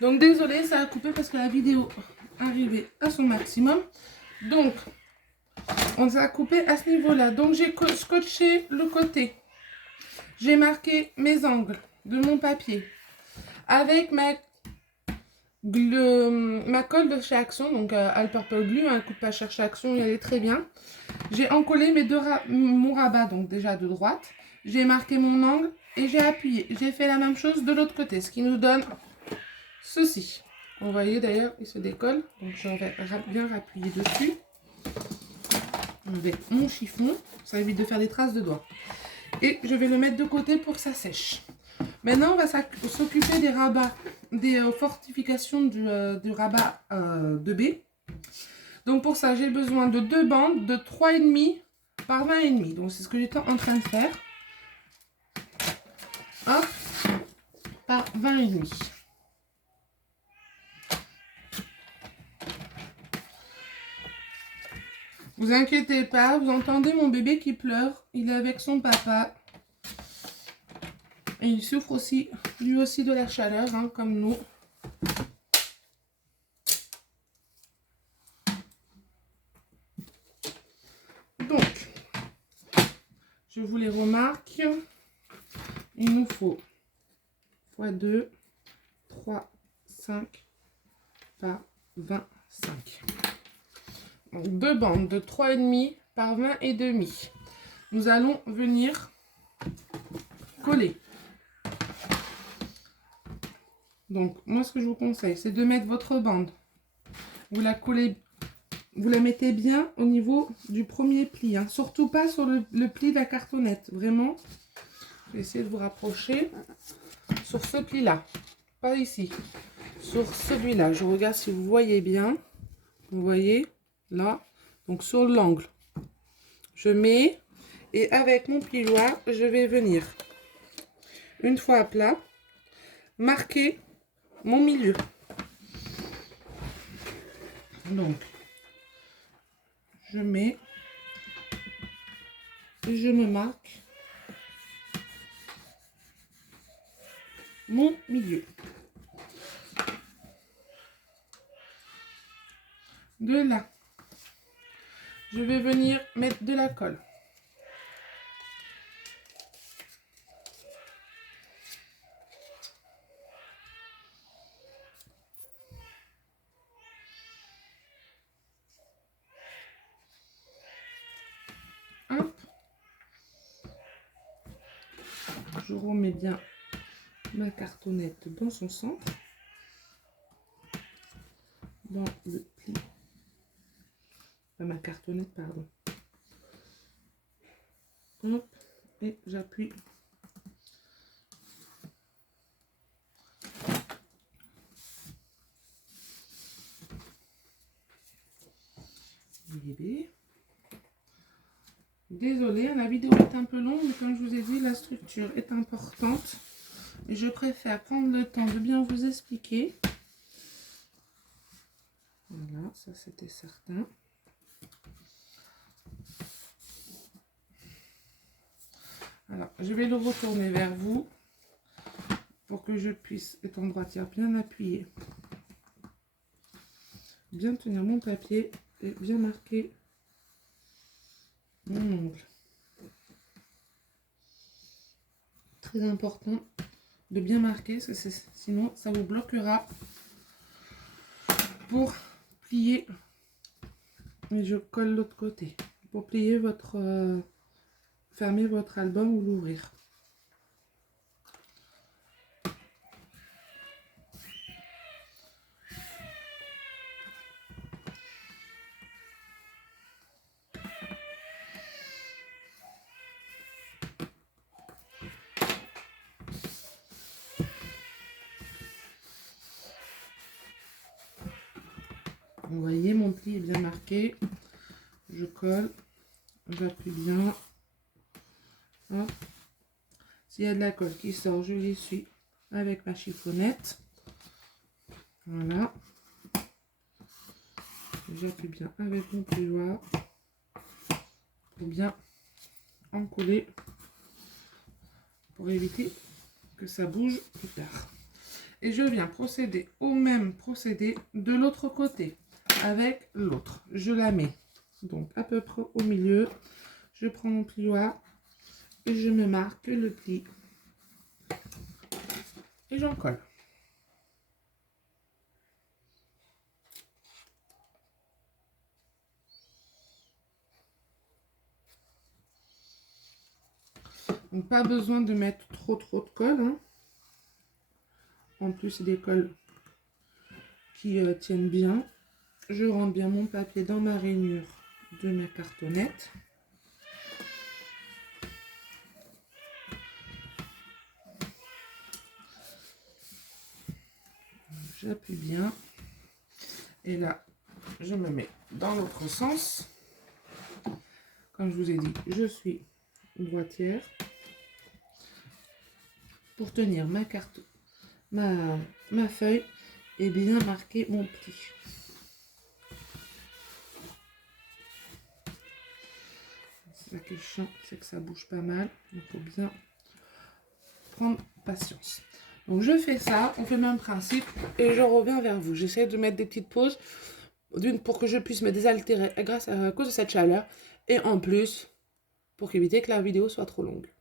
Donc désolé, ça a coupé parce que la vidéo arrivait à son maximum. Donc on s'est coupé à ce niveau-là. Donc j'ai scotché le côté. J'ai marqué mes angles de mon papier avec ma colle de chez Action, donc All Purple Glue, un coup de pas cher chez Action, il allait très bien. J'ai encollé mon rabat, donc déjà de droite. J'ai marqué mon angle et j'ai appuyé. J'ai fait la même chose de l'autre côté, ce qui nous donne ceci. Vous voyez d'ailleurs, il se décolle, donc je vais bien appuyer dessus avec mon chiffon. Ça évite de faire des traces de doigts. Et je vais le mettre de côté pour que ça sèche. Maintenant, on va s'occuper des rabats, des fortifications du rabat de B. Donc pour ça, j'ai besoin de 2 bandes de 3,5 par 20,5. Donc c'est ce que j'étais en train de faire. Hop, par 20,5. Vous inquiétez pas, vous entendez mon bébé qui pleure. Il est avec son papa. Et il souffre aussi, lui aussi, de la chaleur, hein, comme nous. Donc, je vous les remarque. Il nous faut x2, 3, 5 par 25. Donc 2 bandes de 3,5 par 20,5. Nous allons venir coller. Donc, moi, ce que je vous conseille, c'est de mettre votre bande. Vous la collez, vous la mettez bien au niveau du premier pli. Hein. Surtout pas sur le pli de la cartonnette. Vraiment, je vais essayer de vous rapprocher sur ce pli-là. Pas ici. Sur celui-là. Je regarde si vous voyez bien. Vous voyez là. Donc, sur l'angle. Je mets et avec mon plioir, je vais venir, une fois à plat, marquer mon milieu. Donc, je mets et je me marque mon milieu. De là, je vais venir mettre de la colle. Hop. Je remets bien ma cartonnette dans son centre, dans le pli. Ma cartonnette, pardon. Hop, et j'appuie. Bébé. Désolée, la vidéo est un peu longue, mais comme je vous ai dit, la structure est importante. Et je préfère prendre le temps de bien vous expliquer. Voilà, ça c'était certain. Alors, je vais le retourner vers vous pour que je puisse, étant droitière, bien appuyer. Bien tenir mon papier et bien marquer mon ongle. Très important de bien marquer, parce que sinon ça vous bloquera pour plier. Et je colle l'autre côté pour plier votre fermer votre album ou l'ouvrir. Vous voyez, mon pli est bien marqué. Je colle, j'appuie bien. Hop. S'il y a de la colle qui sort, je l'essuie avec ma chiffonnette. Voilà. J'appuie bien avec mon plioir pour bien encoller pour éviter que ça bouge plus tard. Et je viens procéder au même procédé de l'autre côté avec l'autre. Je la mets donc à peu près au milieu. Je prends mon plioir et je me marque le pli. Et j'en colle. Donc pas besoin de mettre trop de colle. Hein. En plus, c'est des colles qui tiennent bien. Je rentre bien mon papier dans ma rainure de ma cartonnette. J'appuie bien. Et là, je me mets dans l'autre sens. Comme je vous ai dit, je suis droitière. Pour tenir ma carte, ma feuille et bien marquer mon pli. C'est là que je sens, c'est que ça bouge pas mal. Il faut bien prendre patience. Donc je fais ça, on fait le même principe et je reviens vers vous. J'essaie de mettre des petites pauses, d'une pour que je puisse me désaltérer à cause de cette chaleur et en plus pour éviter que la vidéo soit trop longue.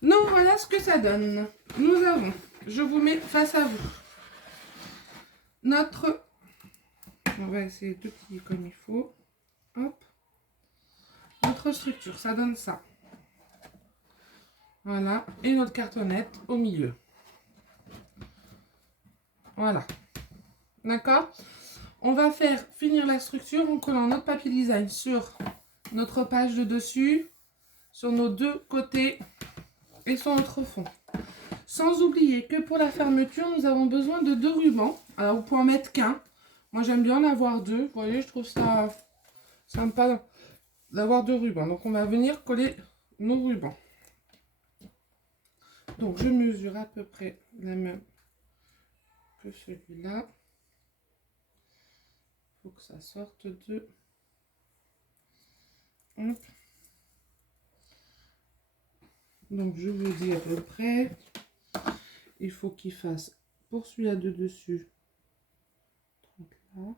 Donc voilà ce que ça donne. Nous avons, je vous mets face à vous, notre, on va essayer de plier comme il faut, hop, notre structure, ça donne ça. Voilà, et notre cartonnette au milieu. Voilà. D'accord? On va faire finir la structure en collant notre papier design sur notre page de dessus, sur nos deux côtés et sur notre fond. Sans oublier que pour la fermeture, nous avons besoin de 2 rubans. Alors, vous pouvez en mettre qu'un. Moi, j'aime bien en avoir 2. Vous voyez, je trouve ça sympa d'avoir 2 rubans. Donc, on va venir coller nos rubans. Donc, je mesure à peu près la même que celui-là. Il faut que ça sorte de... Hop. Donc, je vous dis à peu près... Il faut qu'il fasse, pour celui-là de dessus, 30 là,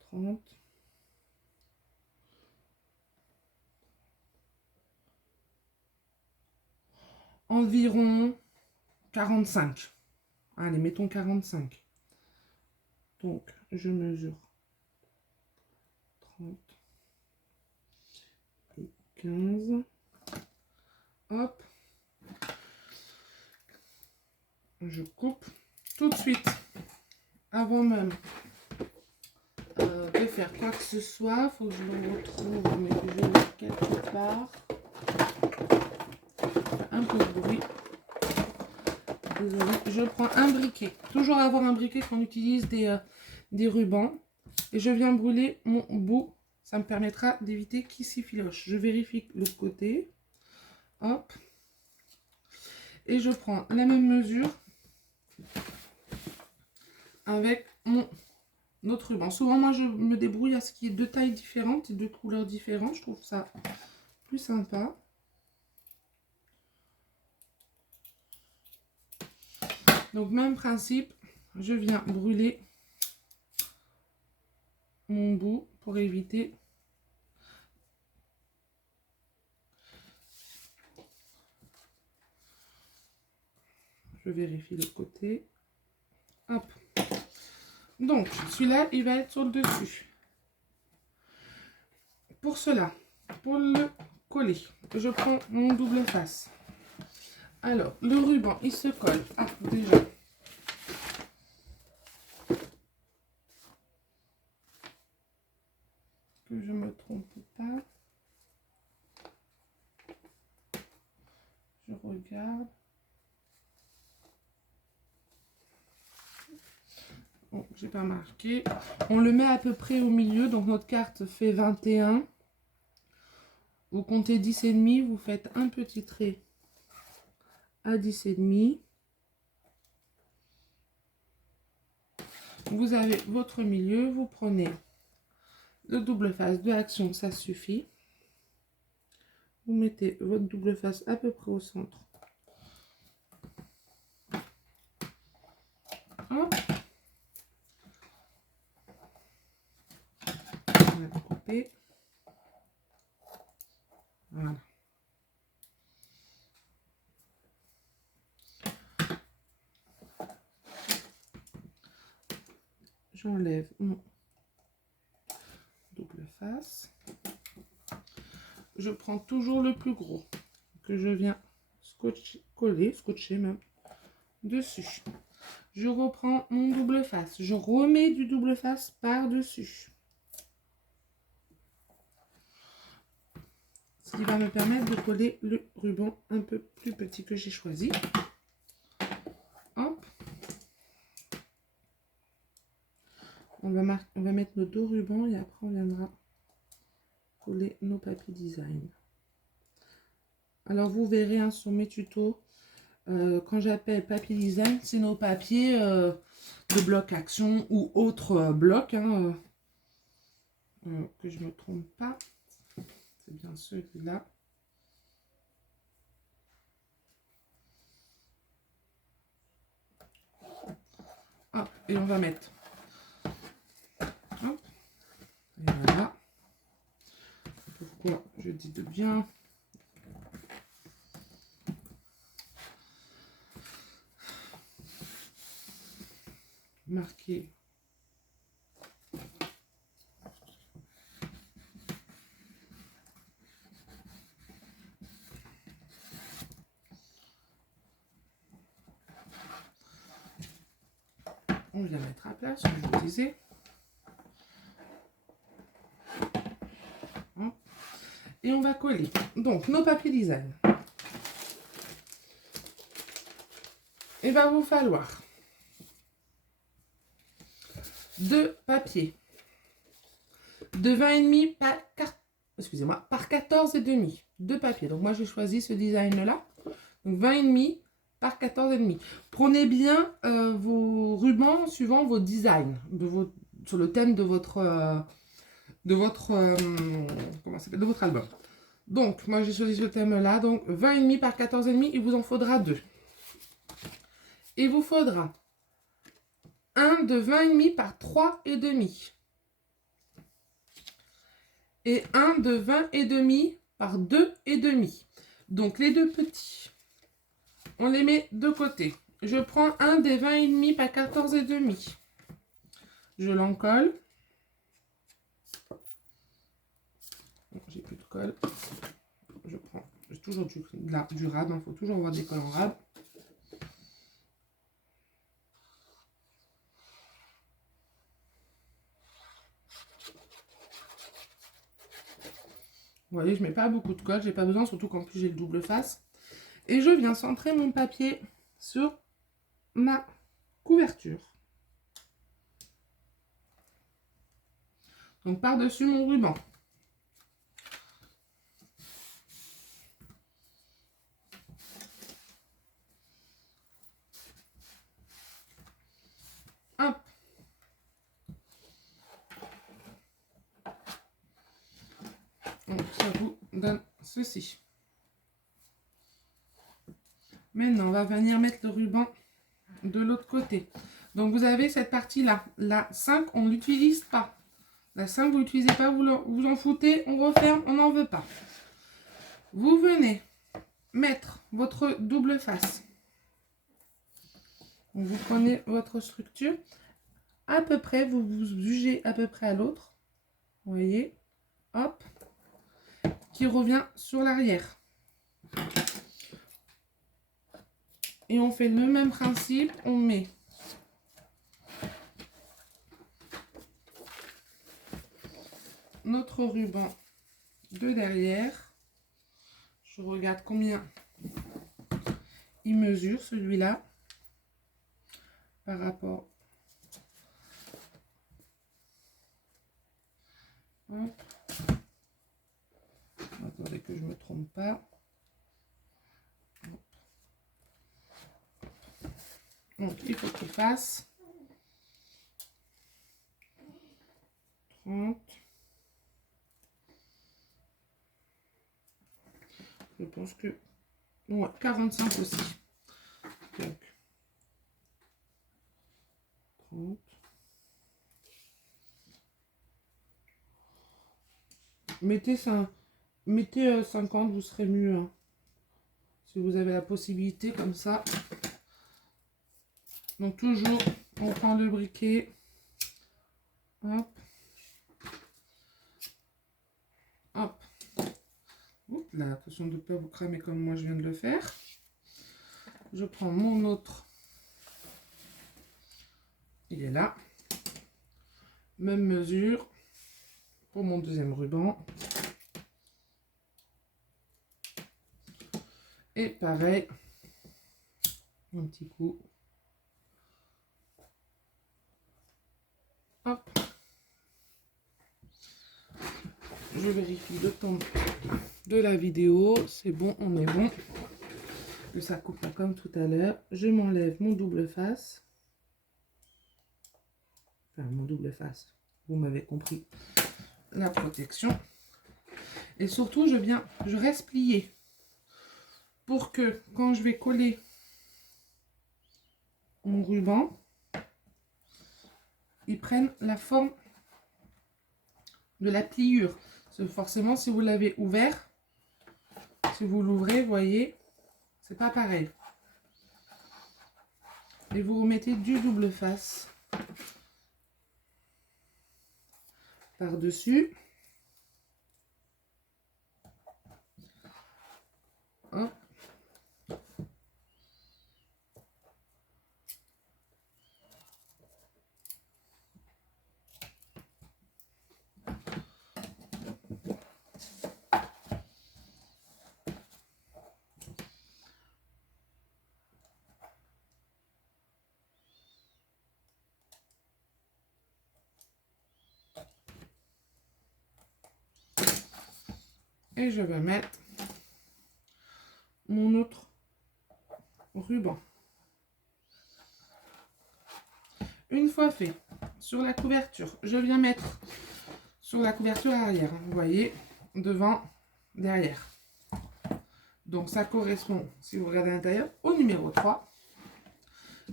30. Environ 45. Allez, mettons 45. Donc, je mesure 30 et 15. Hop. Je coupe tout de suite, avant même de faire quoi que ce soit. Il faut que je le retrouve, mais que je le quelque part. Un peu de bruit. Désolée. Je prends un briquet. Toujours avoir un briquet quand on utilise des rubans. Et je viens brûler mon bout. Ça me permettra d'éviter qu'il s'y filoche. Je vérifie l'autre côté. Hop. Et je prends la même mesure avec mon autre ruban. Souvent, moi, je me débrouille à ce qu'il y ait 2 tailles différentes et 2 couleurs différentes. Je trouve ça plus sympa. Donc, même principe, je viens brûler mon bout pour éviter. Je vérifie le côté. Hop. Donc, celui-là, il va être sur le dessus. Pour cela, pour le coller, je prends mon double face. Alors, le ruban, il se colle. Ah, déjà. Que je me trompe pas. Je regarde. Bon, j'ai pas marqué. On le met à peu près au milieu. Donc, notre carte fait 21. Vous comptez 10,5. Vous faites un petit trait à 10,5. Vous avez votre milieu. Vous prenez le double face de Action. Ça suffit. Vous mettez votre double face à peu près au centre. Hop. On va couper. Voilà. J'enlève mon double face. Je prends toujours le plus gros que je viens scotcher même dessus. Je reprends mon double face. Je remets du double face par-dessus. Ce qui va me permettre de coller le ruban un peu plus petit que j'ai choisi. Hop. On va mettre nos deux rubans et après on viendra coller nos papiers design. Alors vous verrez hein, sur mes tutos, quand j'appelle papier design, c'est nos papiers de bloc action ou autres blocs. Hein, que je ne me trompe pas. C'est bien celui-là. Hop, et on va mettre. Hop, et voilà. Pourquoi je dis de bien marquer on va la mettre à plat, ce que je vous disais. Et on va coller. Donc, nos papiers design. Il va vous falloir 2 papiers de 20,5 par 14,5. 2 papiers. Donc, moi, j'ai choisi ce design-là. Donc, 20,5 par 14,5. Prenez bien vos rubans suivant vos designs, sur le thème de votre album. Donc, moi, j'ai choisi ce thème-là. Donc, 20,5 par 14,5, il vous en faudra 2. Il vous faudra un de 20,5 par 3,5. Et un de 20,5 par 2,5. Donc, les deux petits, on les met de côté. Je prends un des 20,5 par 14,5. Je l'encolle. J'ai plus de colle. Je prends toujours du rab. Il faut toujours avoir des colles en rab. Vous voyez, je mets pas beaucoup de colle. J'ai pas besoin, surtout qu'en plus j'ai le double face. Et je viens centrer mon papier sur ma couverture. Donc par-dessus mon ruban. Hop. Donc ça vous donne ceci. Maintenant, on va venir mettre le ruban de l'autre côté. Donc vous avez cette partie-là. La 5, on ne l'utilise pas. La 5, vous n'utilisez pas, vous en foutez, on referme, on n'en veut pas. Vous venez mettre votre double face. Donc, vous prenez votre structure. À peu près, vous vous jugez à peu près à l'autre. Vous voyez, hop, qui revient sur l'arrière. Et on fait le même principe, on met notre ruban de derrière. Je regarde combien il mesure celui-là par rapport. Hop. Attendez que je ne me trompe pas. Donc il faut qu'il fasse 30. Je pense que ouais, 45 aussi. Donc 30. Mettez ça, mettez 50, vous serez mieux. Hein. Si vous avez la possibilité comme ça. Donc toujours, on prend le briquet. Hop. Hop. Oups, là, attention de ne pas vous cramer comme moi je viens de le faire. Je prends mon autre. Il est là. Même mesure pour mon deuxième ruban. Et pareil, un petit coup. Hop. Je vérifie le temps de la vidéo. C'est bon, on est bon. Que ça coupe pas comme tout à l'heure. Je m'enlève mon double face. Enfin, mon double face. Vous m'avez compris. La protection. Et surtout, je reste pliée. Pour que quand je vais coller mon ruban, il prenne la forme de la pliure. Parce que forcément, si vous l'avez ouvert, si vous l'ouvrez, vous voyez, c'est pas pareil. Et vous remettez du double face par-dessus. Hop. Et je vais mettre mon autre ruban. Une fois fait, sur la couverture, je viens mettre sur la couverture arrière. Vous voyez, devant, derrière. Donc ça correspond, si vous regardez à l'intérieur, au numéro 3.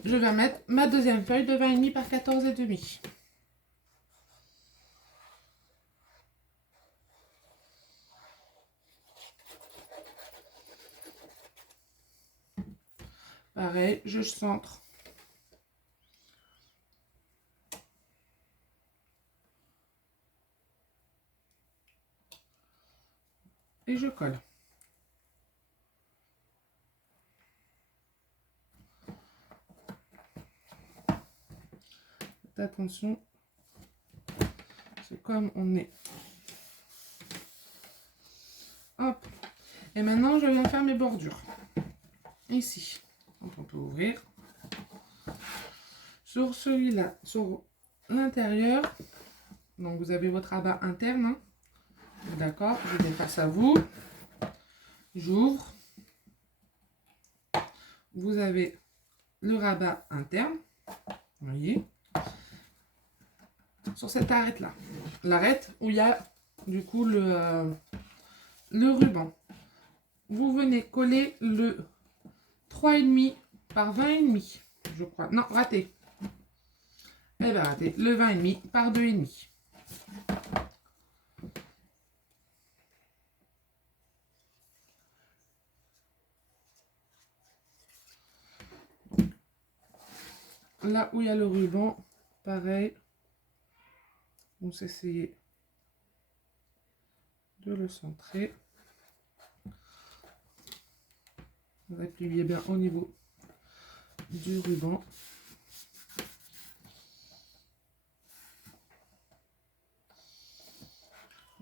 Je vais mettre ma deuxième feuille de 20,5 par 14,5. Pareil, je centre. Et je colle. Faites attention. C'est comme on est. Hop. Et maintenant, je viens faire mes bordures. Ici. Donc, on peut ouvrir. Sur celui-là, sur l'intérieur, donc vous avez votre rabat interne. Hein. D'accord, je vais face à vous. J'ouvre. Vous avez le rabat interne. Vous voyez. Sur cette arête-là. L'arête où il y a du coup le ruban. Vous venez coller le 3,5 par 20,5. Je crois. Non, raté. Eh bien, raté. Le 20,5 par 2,5. Là où il y a le ruban, pareil. On va essayer de le centrer. On va appuyer bien au niveau du ruban.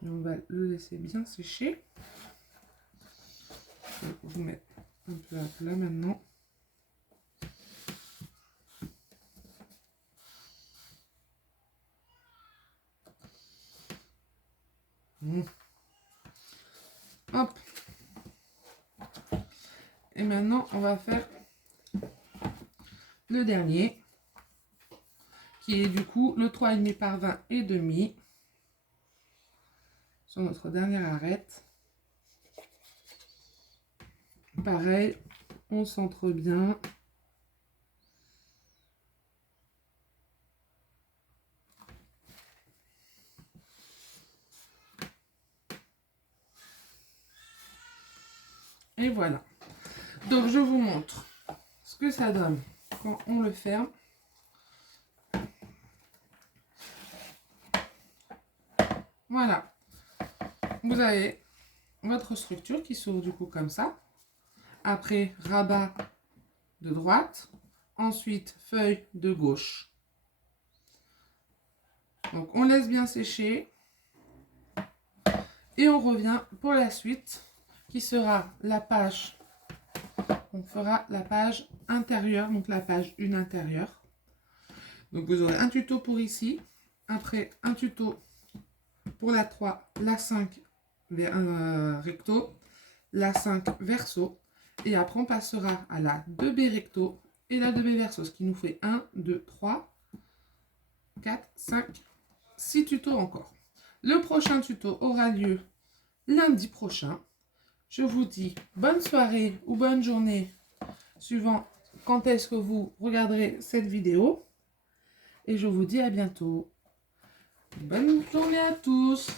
Et on va le laisser bien sécher. Je vais vous mettre un peu à plat maintenant. Hop. Et maintenant, on va faire le dernier, qui est du coup le 3,5 par 20,5 sur notre dernière arête. Pareil, on centre bien. Et voilà. Donc je vous montre ce que ça donne quand on le ferme. Voilà. Vous avez votre structure qui s'ouvre du coup comme ça. Après, rabat de droite. Ensuite, feuille de gauche. Donc on laisse bien sécher. Et on revient pour la suite qui sera la page. On fera la page intérieure, donc la page 1 intérieure. Donc vous aurez un tuto pour ici. Après un tuto pour la 3, la 5 recto, la 5 verso. Et après on passera à la 2B recto et la 2B verso. Ce qui nous fait 1, 2, 3, 4, 5, 6 tutos encore. Le prochain tuto aura lieu lundi prochain. Je vous dis bonne soirée ou bonne journée, suivant quand est-ce que vous regarderez cette vidéo. Et je vous dis à bientôt. Bonne journée à tous.